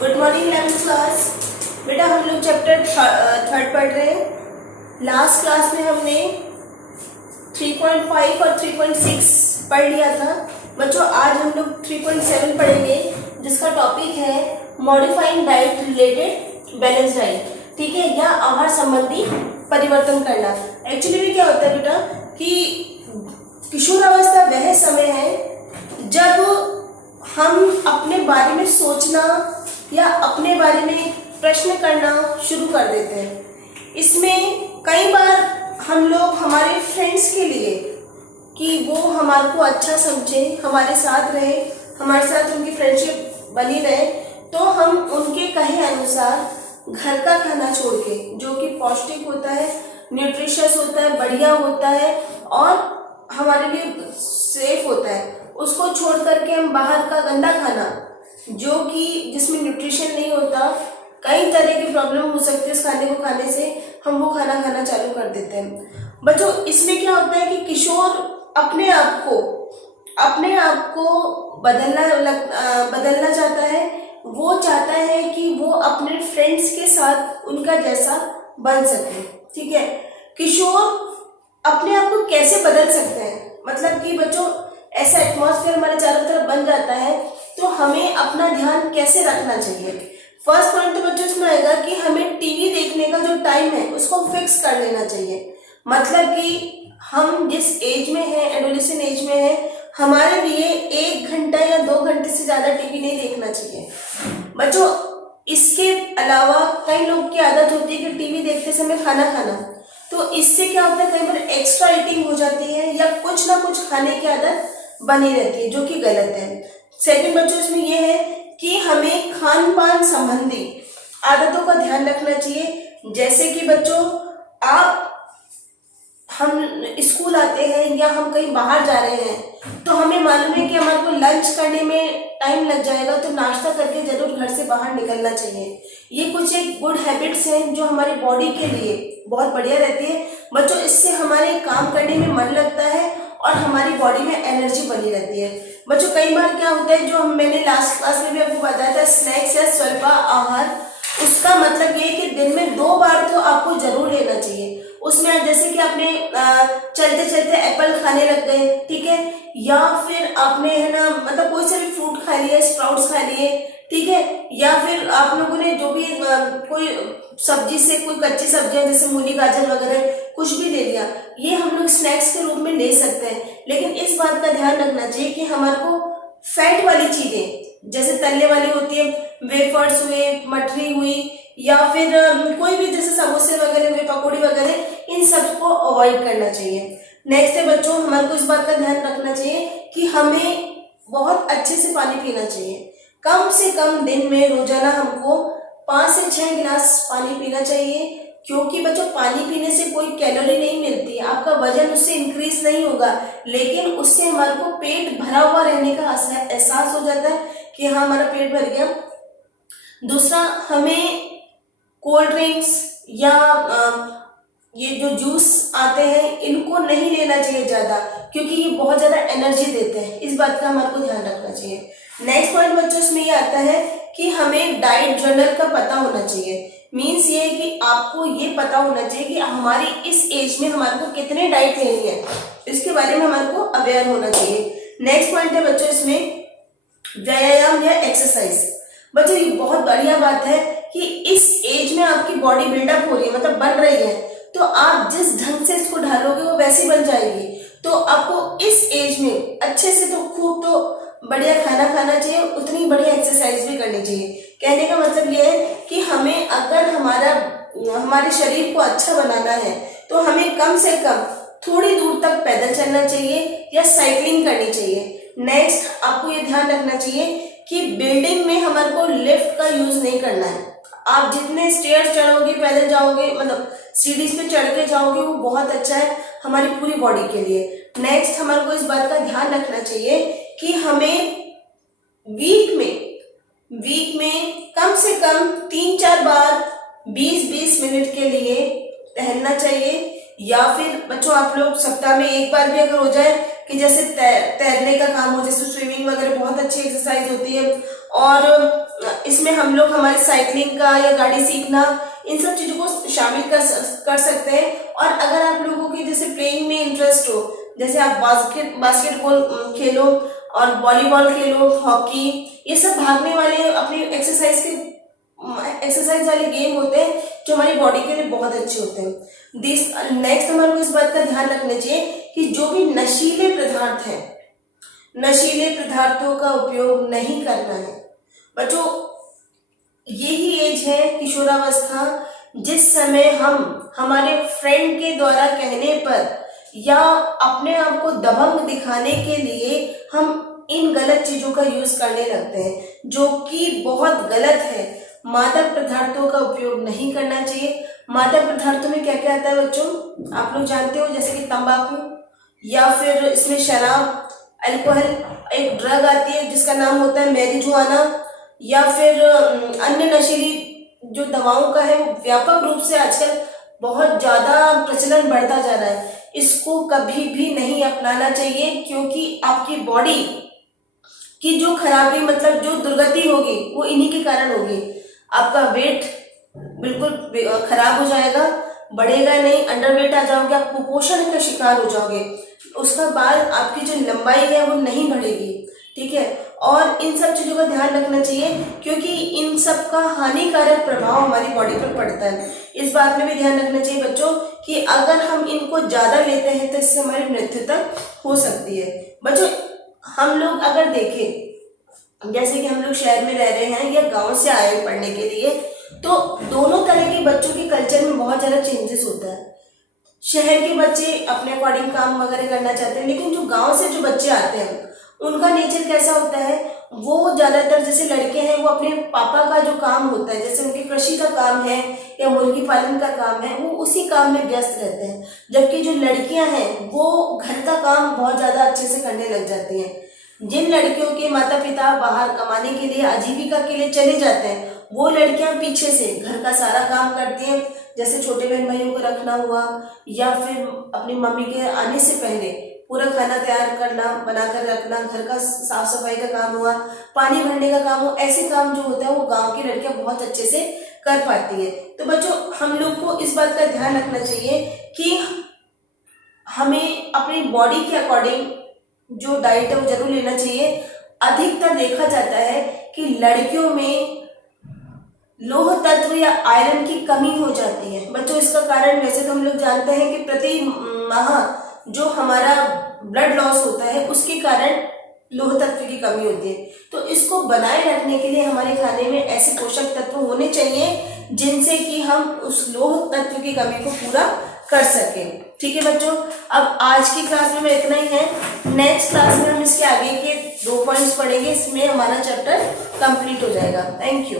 Good morning 11th class. बेटा हम लोग चैप्टर थर्ड पढ़ रहे हैं। लास्ट क्लास में हमने 3.5 और 3.6 पढ़ लिया था। बच्चों आज हम लोग 3.7 पढ़ेंगे जिसका टॉपिक है modifying diet related balance diet, ठीक है, या आहार संबंधी परिवर्तन करना। एक्चुअली में क्या होता है बेटा कि किशोरावस्था वह समय है जब हम अपने बारे में सोचना या अपने बारे में प्रश्न करना शुरू कर देते हैं। इसमें कई बार हम लोग हमारे फ्रेंड्स के लिए कि वो हमारे को अच्छा समझे, हमारे साथ रहे, हमारे साथ उनकी फ्रेंडशिप बनी रहे, तो हम उनके कहे अनुसार घर का खाना छोड़ के, जो कि पौष्टिक होता है, न्यूट्रिशियस होता है, बढ़िया होता है और हमारे लिए सेफ होता है, उसको छोड़ करके हम बाहर का गंदा खाना जो कि जिसमें न्यूट्रिशन नहीं होता, कई तरह की प्रॉब्लम हो सकती है इस खाने को खाने से, हम वो खाना खाना चालू कर देते हैं। बच्चों इसमें क्या होता है कि किशोर अपने आप को बदलना चाहता है। वो चाहता है कि वो अपने फ्रेंड्स के साथ उनका जैसा बन सके, ठीक है। किशोर अपने आप को कैसे बदल सकते हैं, मतलब कि बच्चों ऐसा एटमॉस्फेयर हमारे चारों तरफ बन जाता है तो हमें अपना ध्यान कैसे रखना चाहिए। फर्स्ट पॉइंट तो बच्चों इसमें आएगा कि हमें टीवी देखने का जो टाइम है उसको फिक्स कर लेना चाहिए। मतलब कि हम जिस एज में हैं, एडोलेसेंट एज में हैं, हमारे लिए 1 घंटा या 2 घंटे से ज्यादा टीवी नहीं देखना चाहिए। बच्चों इसके अलावा कई लोग की आदत होती है कि टीवी देखते समय खाना खाना, तो इससे क्या होता है कई बार एक्स्ट्रा ईटिंग हो जाती है या कुछ ना कुछ खाने की आदत बनी रहती है, जो कि गलत है। सेकंड बच्चों इसमें यह है कि हमें खान पान संबंधी आदतों का ध्यान रखना चाहिए। जैसे कि बच्चों हम स्कूल आते हैं या हम कहीं बाहर जा रहे हैं तो हमें मालूम है कि हमारे को लंच करने में टाइम लग जाएगा, तो नाश्ता करके जरूर घर से बाहर निकलना चाहिए। ये कुछ एक गुड हैबिट्स हैं जो हमारी बॉडी के लिए बहुत बढ़िया रहती है। बच्चों इससे हमारे काम करने में मन लगता है और हमारी बॉडी में एनर्जी बनी रहती है। बच्चों कई बार क्या होता है, जो मैंने लास्ट क्लास में भी आपको बताया था, स्नैक्स या स्वल्प आहार, उसका मतलब ये है कि दिन में 2 बार तो आपको जरूर लेना चाहिए। उसमें जैसे कि आपने चलते चलते एप्पल खाने लग गए, ठीक है, या फिर आपने है ना मतलब कोई से भी फ्रूट खा लिए, स्प्राउट्स खा लिए, ठीक है, या फिर आप लोगों ने जो भी कोई सब्जी से कोई कच्ची सब्जियां जैसे मूली गाजर वगैरह कुछ भी ले लिया, ये हम लोग स्नैक्स के रूप में ले सकते हैं। लेकिन इस बात का ध्यान रखना चाहिए कि हमारे को फैट वाली चीजें जैसे तलने वाली होती है, वेफर्स हुए, मठरी हुई, या फिर कोई भी जैसे समोसे वगैरह हुए, पकौड़ी वगैरह, इन सब को अवॉइड करना चाहिए। नेक्स्ट है बच्चों हमारे को इस बात का ध्यान रखना चाहिए कि हमें बहुत अच्छे से पानी पीना चाहिए। कम से कम दिन में रोजाना हमको 5 से 6 गिलास पानी पीना चाहिए, क्योंकि बच्चों पानी पीने से कोई कैलोरी नहीं मिलती, आपका वजन उससे इंक्रीज नहीं होगा, लेकिन उससे हमारे को पेट भरा हुआ रहने का एहसास हो जाता है कि हाँ हमारा पेट भर गया। दूसरा, हमें कोल्ड ड्रिंक्स या ये जो जूस आते हैं इनको नहीं लेना चाहिए ज्यादा, क्योंकि ये बहुत ज्यादा एनर्जी देते हैं। इस बात का हमारे को ध्यान रखना चाहिए। नेक्स्ट पॉइंट बच्चों इसमें ये आता है कि हमें डाइट जर्नल का पता होना चाहिए। मीन्स ये है कि आपको ये पता होना चाहिए कि हमारी इस एज में हमारे को कितने डाइट लेनी है, इसके बारे में हमारे को अवेयर होना चाहिए। नेक्स्ट पॉइंट है बच्चों इसमें व्यायाम या एक्सरसाइज। बच्चों ये बहुत बढ़िया बात है कि इस एज में आपकी बॉडी बिल्डअप हो रही है, मतलब बन रही है, तो आप जिस ढंग से इसको ढालोगे वो वैसी बन जाएगी। तो आपको इस एज में अच्छे से तो खूब तो बढ़िया खाना खाना चाहिए, उतनी बढ़िया एक्सरसाइज भी करनी चाहिए। कहने का मतलब ये है कि हमें अगर हमारे शरीर को अच्छा बनाना है तो हमें कम से कम थोड़ी दूर तक पैदल चलना चाहिए या साइकिलिंग करनी चाहिए। नेक्स्ट आपको ये ध्यान रखना चाहिए कि बिल्डिंग में हमारे को लिफ्ट का यूज नहीं करना है। आप जितने स्टेयर्स चढ़ोगे, पैदल जाओगे, मतलब सीढ़ी पे चढ़ के जाओगे, वो बहुत अच्छा है हमारी पूरी बॉडी के लिए। नेक्स्ट हमारे को इस बात का ध्यान रखना चाहिए कि हमें वीक में कम से कम 3-4 बार 20-20 मिनट के लिए टहलना चाहिए। या फिर बच्चों आप लोग सप्ताह में 1 बार भी अगर हो जाए कि जैसे तैरने का काम हो, जैसे स्विमिंग वगैरह बहुत अच्छी एक्सरसाइज होती है, और इसमें हम लोग हमारे साइकिलिंग का या गाड़ी सीखना इन सब चीजों को शामिल कर सकते हैं। और अगर आप लोगों की जैसे प्लेइंग में इंटरेस्ट हो, जैसे आप बास्केटबॉल खेलो और वॉलीबॉल खेलो, हॉकी, ये सब भागने वाले अपनी एक्सरसाइज वाले गेम होते हैं जो हमारी बॉडी के लिए बहुत अच्छे होते हैं। नेक्स्ट हमारे को इस बात का ध्यान रखना चाहिए कि जो भी नशीले पदार्थ हैं, नशीले पदार्थों का उपयोग नहीं करना है। बच्चों, यही एज है किशोरावस्था जिस समय हम हमारे फ्रेंड के द्वारा कहने पर या अपने आप को दबंग दिखाने के लिए हम इन गलत चीजों का यूज करने लगते हैं, जो कि बहुत गलत है। मादक पदार्थों का उपयोग नहीं करना चाहिए। मादक पदार्थों में क्या क्या आता है बच्चों, आप लोग जानते हो, जैसे कि तंबाकू या फिर इसमें शराब, अल्कोहल, एक ड्रग आती है जिसका नाम होता है मैरिजुआना, या फिर अन्य नशीली जो दवाओं का है वो व्यापक रूप से आजकल बहुत ज्यादा प्रचलन बढ़ता जा रहा है। इसको कभी भी नहीं अपनाना चाहिए, क्योंकि आपकी बॉडी की जो खराबी, मतलब जो दुर्गति होगी वो इन्हीं के कारण होगी। आपका वेट बिल्कुल खराब हो जाएगा, बढ़ेगा नहीं, अंडरवेट आ जाओगे, आप कुपोषण का शिकार हो जाओगे। उसका बाद आपकी जो लंबाई है वो नहीं बढ़ेगी, ठीक है। और इन सब चीजों का ध्यान रखना चाहिए, क्योंकि इन सब का हानिकारक प्रभाव हमारी बॉडी पर पड़ता है। इस बात में भी ध्यान रखना चाहिए बच्चों कि अगर हम इनको ज्यादा लेते हैं तो इससे हमारी मृत्यु तक हो सकती है। बच्चों, हम लोग अगर देखें, जैसे कि हम लोग शहर में रह रहे हैं या गांव से आए पढ़ने के लिए, तो दोनों तरह के बच्चों के कल्चर में बहुत ज्यादा चेंजेस होता है। शहर के बच्चे अपने अकॉर्डिंग काम वगैरह करना चाहते हैं, लेकिन जो गांव से जो बच्चे आते हैं उनका नेचर कैसा होता है, वो ज्यादातर जैसे लड़के हैं वो अपने पापा का जो काम होता है, जैसे उनकी कृषि का काम है या मुर्गी पालन का काम है, वो उसी काम में व्यस्त रहते हैं। जबकि जो लड़कियां हैं वो घर का काम बहुत ज्यादा अच्छे से करने लग जाती हैं। जिन लड़कियों के माता पिता बाहर कमाने के लिए, आजीविका के लिए चले जाते हैं, वो लड़कियां पीछे से घर का सारा काम करती हैं, जैसे छोटे बहन भाइयों को रखना हुआ, या फिर अपनी मम्मी के आने से पहले पूरा खाना तैयार करना, बनाकर रखना, घर का साफ सफाई का काम हुआ, पानी भरने का काम हो, ऐसे काम जो होता है वो गांव की लड़कियां बहुत अच्छे से कर पाती है। तो बच्चों, हम लोग को इस बात का ध्यान रखना चाहिए कि हमें अपनी बॉडी के अकॉर्डिंग जो डाइट है वो जरूर लेना चाहिए। अधिकतर देखा जाता है कि लड़कियों में लोह तत्व या आयरन की कमी हो जाती है। बच्चों, इसका कारण वैसे तो हम लोग जानते हैं कि प्रति माह जो हमारा ब्लड लॉस होता है उसके कारण लोह तत्व की कमी होती है। तो इसको बनाए रखने के लिए हमारे खाने में ऐसे पोषक तत्व होने चाहिए जिनसे कि हम उस लोह तत्व की कमी को पूरा कर सकें। ठीक है बच्चों, अब आज की क्लास में इतना ही है। नेक्स्ट क्लास में हम इसके आगे के 2 पॉइंट्स पढ़ेंगे, इसमें हमारा चैप्टर कंप्लीट हो जाएगा। Thank you.